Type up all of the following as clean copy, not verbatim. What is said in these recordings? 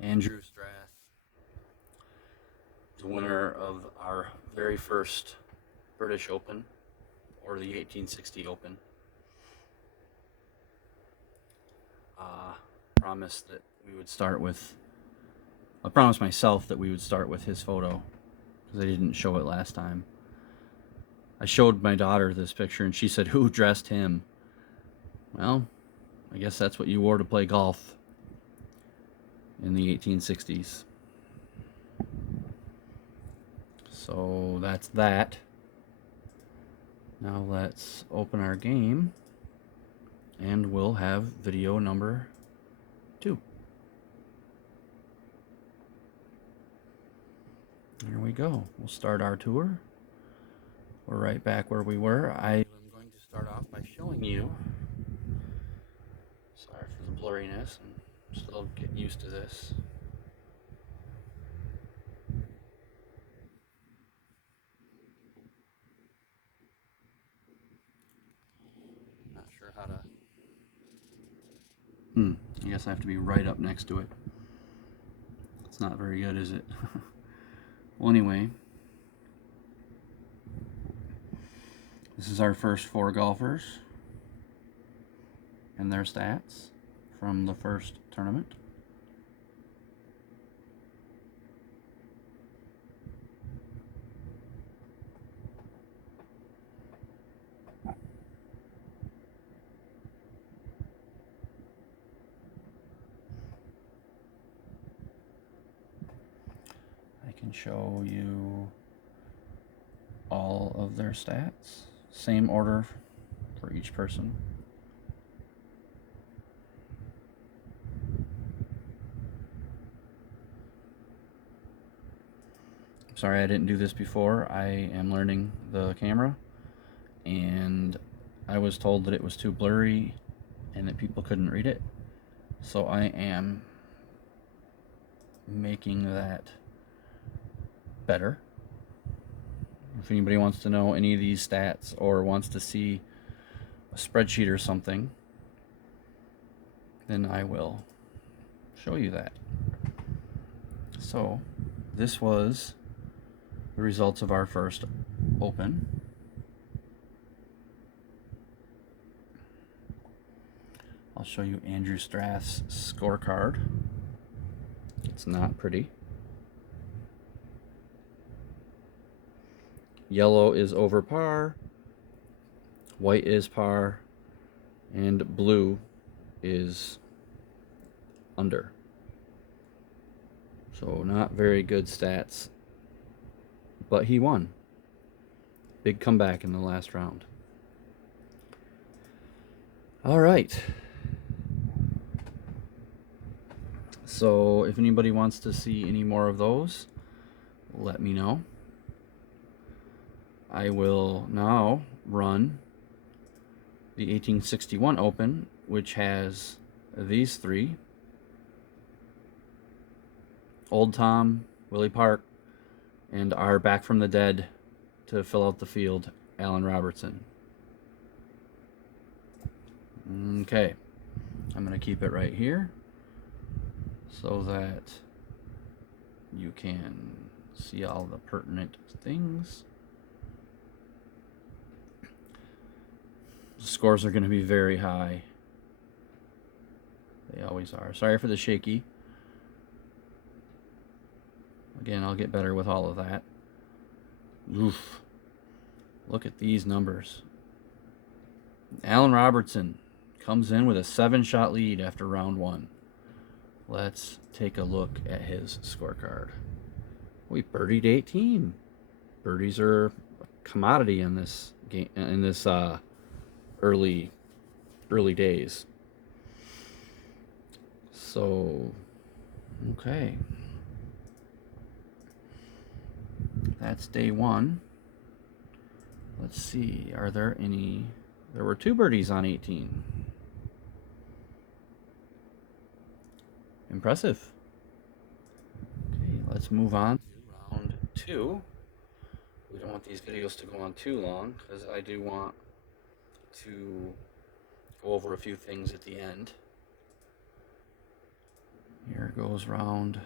Andrew Strath, the winner of our very first British Open, or the 1860 Open. Promised that we would start with. I promised myself that we would start with his photo because I didn't show it last time. I showed my daughter this picture and she said, "Who dressed him?" Well, I guess that's what you wore to play golf in the 1860s. So that's that. Now let's open our game and we'll have video number 2. There we go. We'll start our tour. We're right back where we were. I am going to start off by showing you. Sorry for the blurriness. I'm still getting used to this. Not sure how to. I guess I have to be right up next to it. It's not very good, is it? Well, anyway. This is our first 4 golfers and their stats from the first tournament. I can show you all of their stats. Same order for each person. Sorry I didn't do this before. I am learning the camera and I was told that it was too blurry and that people couldn't read it. So I am making that better. If anybody wants to know any of these stats or wants to see a spreadsheet or something, then I will show you that. So this was the results of our first Open. I'll show you Andrew Strath's scorecard. It's not pretty. Yellow is over par, white is par, and blue is under. So not very good stats, but he won. Big comeback in the last round. All right. So if anybody wants to see any more of those, let me know. I will now run the 1861 Open, which has these 3. Old Tom, Willie Park, and our back from the dead to fill out the field, Alan Robertson. Okay, I'm going to keep it right here so that you can see all the pertinent things. The scores are going to be very high. They always are. Sorry for the shaky. Again, I'll get better with all of that. Oof. Look at these numbers. Alan Robertson comes in with a 7-shot lead after round 1. Let's take a look at his scorecard. We birdied 18. Birdies are a commodity in this game, in this early days. So, okay. That's day 1. Let's see, are there any? There were 2 birdies on 18. Impressive. Okay, let's move on to round 2. We don't want these videos to go on too long because I do want to go over a few things at the end. Here goes round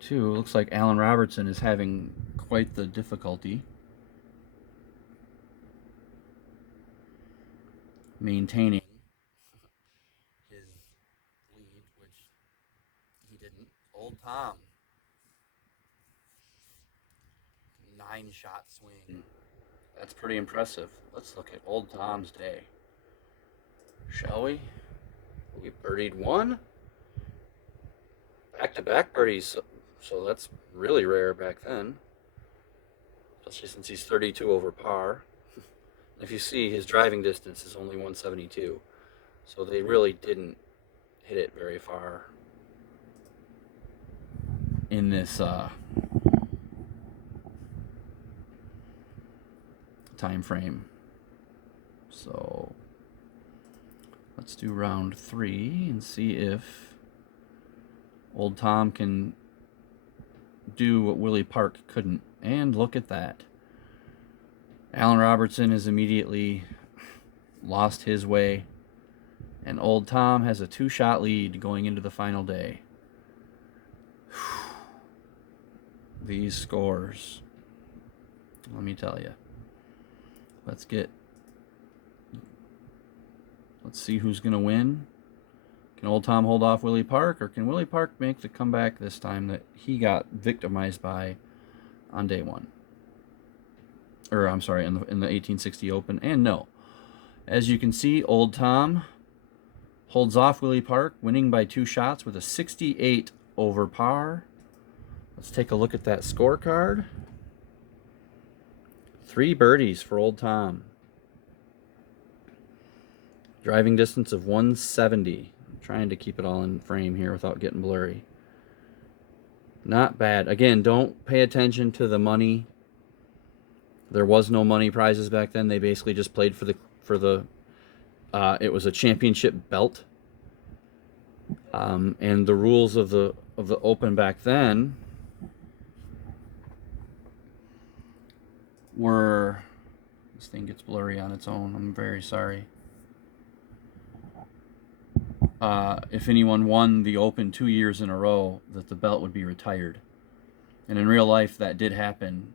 2. Looks like Alan Robertson is having quite the difficulty maintaining his lead, which he didn't. Old Tom, 9-shot swing. That's pretty impressive. Let's look at Old Tom's day, shall we? We birdied 1. Back-to-back birdies, so that's really rare back then, especially since he's 32 over par. If you see, his driving distance is only 172, so they really didn't hit it very far in this time frame. So let's do round 3 and see if Old Tom can do what Willie Park couldn't. And look at that. Alan Robertson has immediately lost his way, and Old Tom has a 2-shot lead going into the final day. These scores, let me tell you. Let's see who's going to win. Can Old Tom hold off Willie Park, or can Willie Park make the comeback this time that he got victimized by on day 1? Or I'm sorry, in the 1860 Open. And no, as you can see, Old Tom holds off Willie Park, winning by 2 shots with a 68 over par. Let's take a look at that scorecard. 3 birdies for Old Tom. Driving distance of 170. I'm trying to keep it all in frame here without getting blurry. Not bad. Again, don't pay attention to the money. There was no money prizes back then. They basically just played for the it was a championship belt. And the rules of the Open back then were, this thing gets blurry on its own. I'm very sorry. If anyone won the Open 2 years in a row, that the belt would be retired. And in real life, that did happen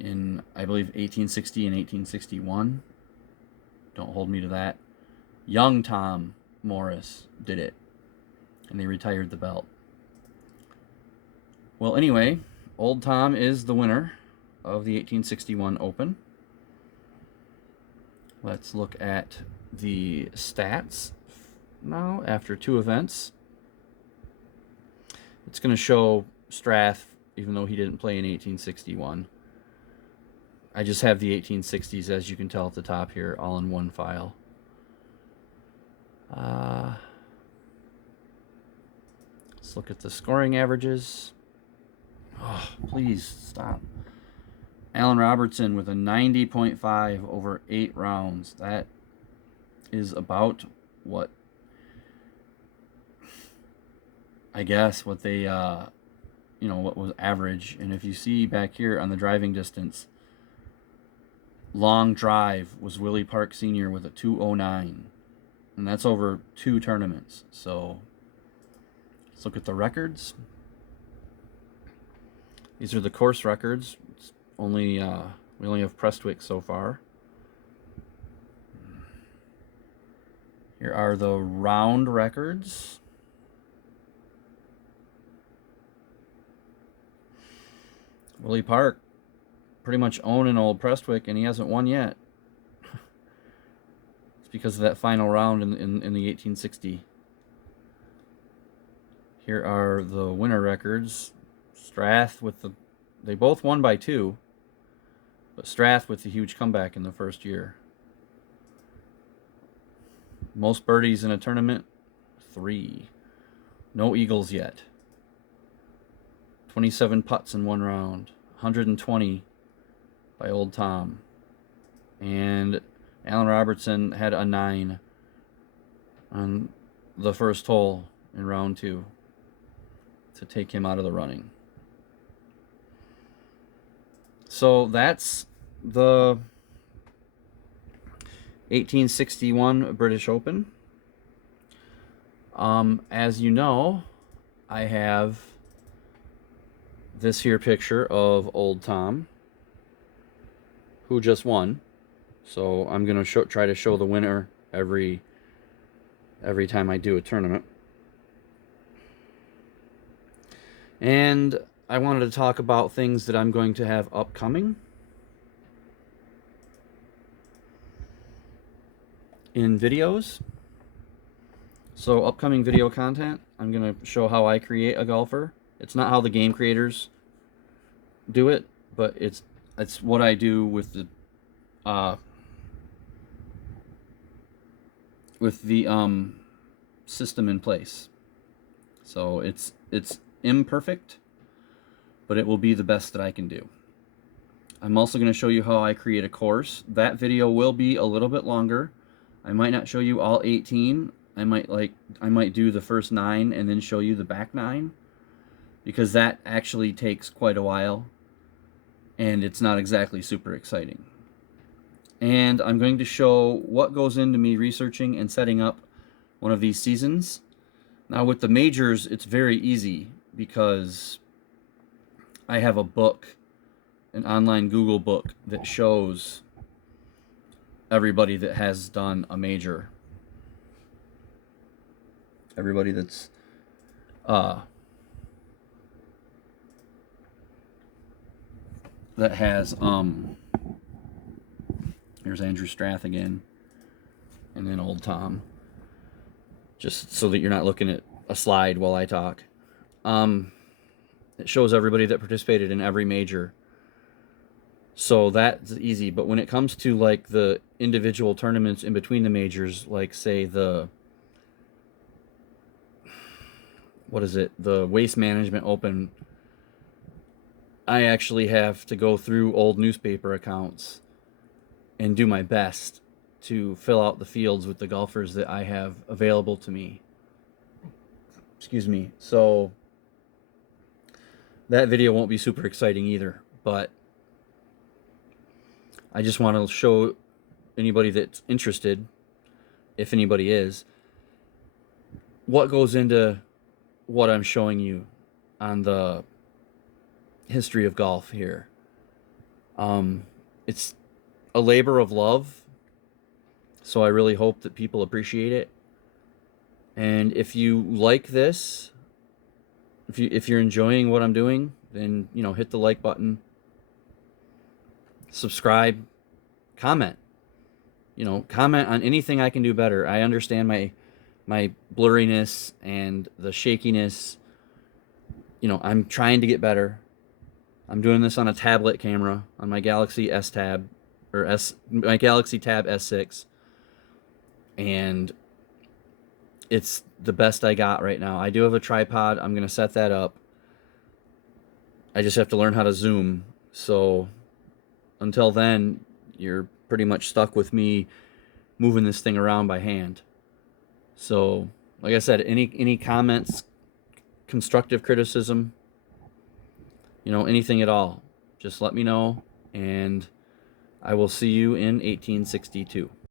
in, I believe, 1860 and 1861. Don't hold me to that. Young Tom Morris did it, and they retired the belt. Well, anyway, Old Tom is the winner of the 1861 Open. Let's look at the stats now after 2 events. It's going to show Strath, even though he didn't play in 1861. I just have the 1860s, as you can tell at the top here, all in one file. Let's look at the scoring averages. Oh, please stop. Alan Robertson with a 90.5 over 8 rounds. That is about what, I guess, what they, what was average. And if you see back here on the driving distance, long drive was Willie Park Sr. with a 209. And that's over 2 tournaments. So let's look at the records. These are the course records. It's only we only have Prestwick so far. Here are the round records. Willie Park pretty much owning Old Prestwick, and he hasn't won yet. It's because of that final round in the 1860. Here are the winner records. Strath with they both won by 2, but Strath with the huge comeback in the first year. Most birdies in a tournament, 3. No eagles yet. 27 putts in 1 round. 120 by Old Tom. And Alan Robertson had a 9 on the first hole in round 2 to take him out of the running. So that's the 1861 British Open. As you know, I have this here picture of old Tom, who just won. So I'm gonna try to show the winner every time I do a tournament. And I wanted to talk about things that I'm going to have upcoming in videos. So upcoming video content, I'm going to show how I create a golfer. It's not how the game creators do it, but it's what I do with the system in place. So it's imperfect, but it will be the best that I can do. I'm also going to show you how I create a course. That video will be a little bit longer. I might not show you all 18. I might do the first 9 and then show you the back 9, because that actually takes quite a while and it's not exactly super exciting. And I'm going to show what goes into me researching and setting up one of these seasons. Now with the majors, it's very easy because I have a book, an online Google book that shows everybody that has done a major. Everybody that's that has here's Andrew Strath again, and then old Tom, just so that you're not looking at a slide while I talk. It shows everybody that participated in every major, so that's easy. But when it comes to like the individual tournaments in between the majors, like say the the Waste Management Open, I actually have to go through old newspaper accounts and do my best to fill out the fields with the golfers that I have available to me. Excuse me. So that video won't be super exciting either, but I just want to show anybody that's interested, if anybody is, what goes into what I'm showing you on the history of golf here. It's a labor of love, so I really hope that people appreciate it. And if you like this, if you're enjoying what I'm doing, then hit the like button, subscribe, comment. Comment on anything I can do better. I understand my blurriness and the shakiness. I'm trying to get better. I'm doing this on a tablet camera on my Galaxy S Tab, my Galaxy Tab S6, and it's the best I got right now. I do have a tripod. I'm going to set that up. I just have to learn how to zoom. So until then, you're pretty much stuck with me moving this thing around by hand. So, like I said, any comments, constructive criticism, anything at all, just let me know, and I will see you in 1862.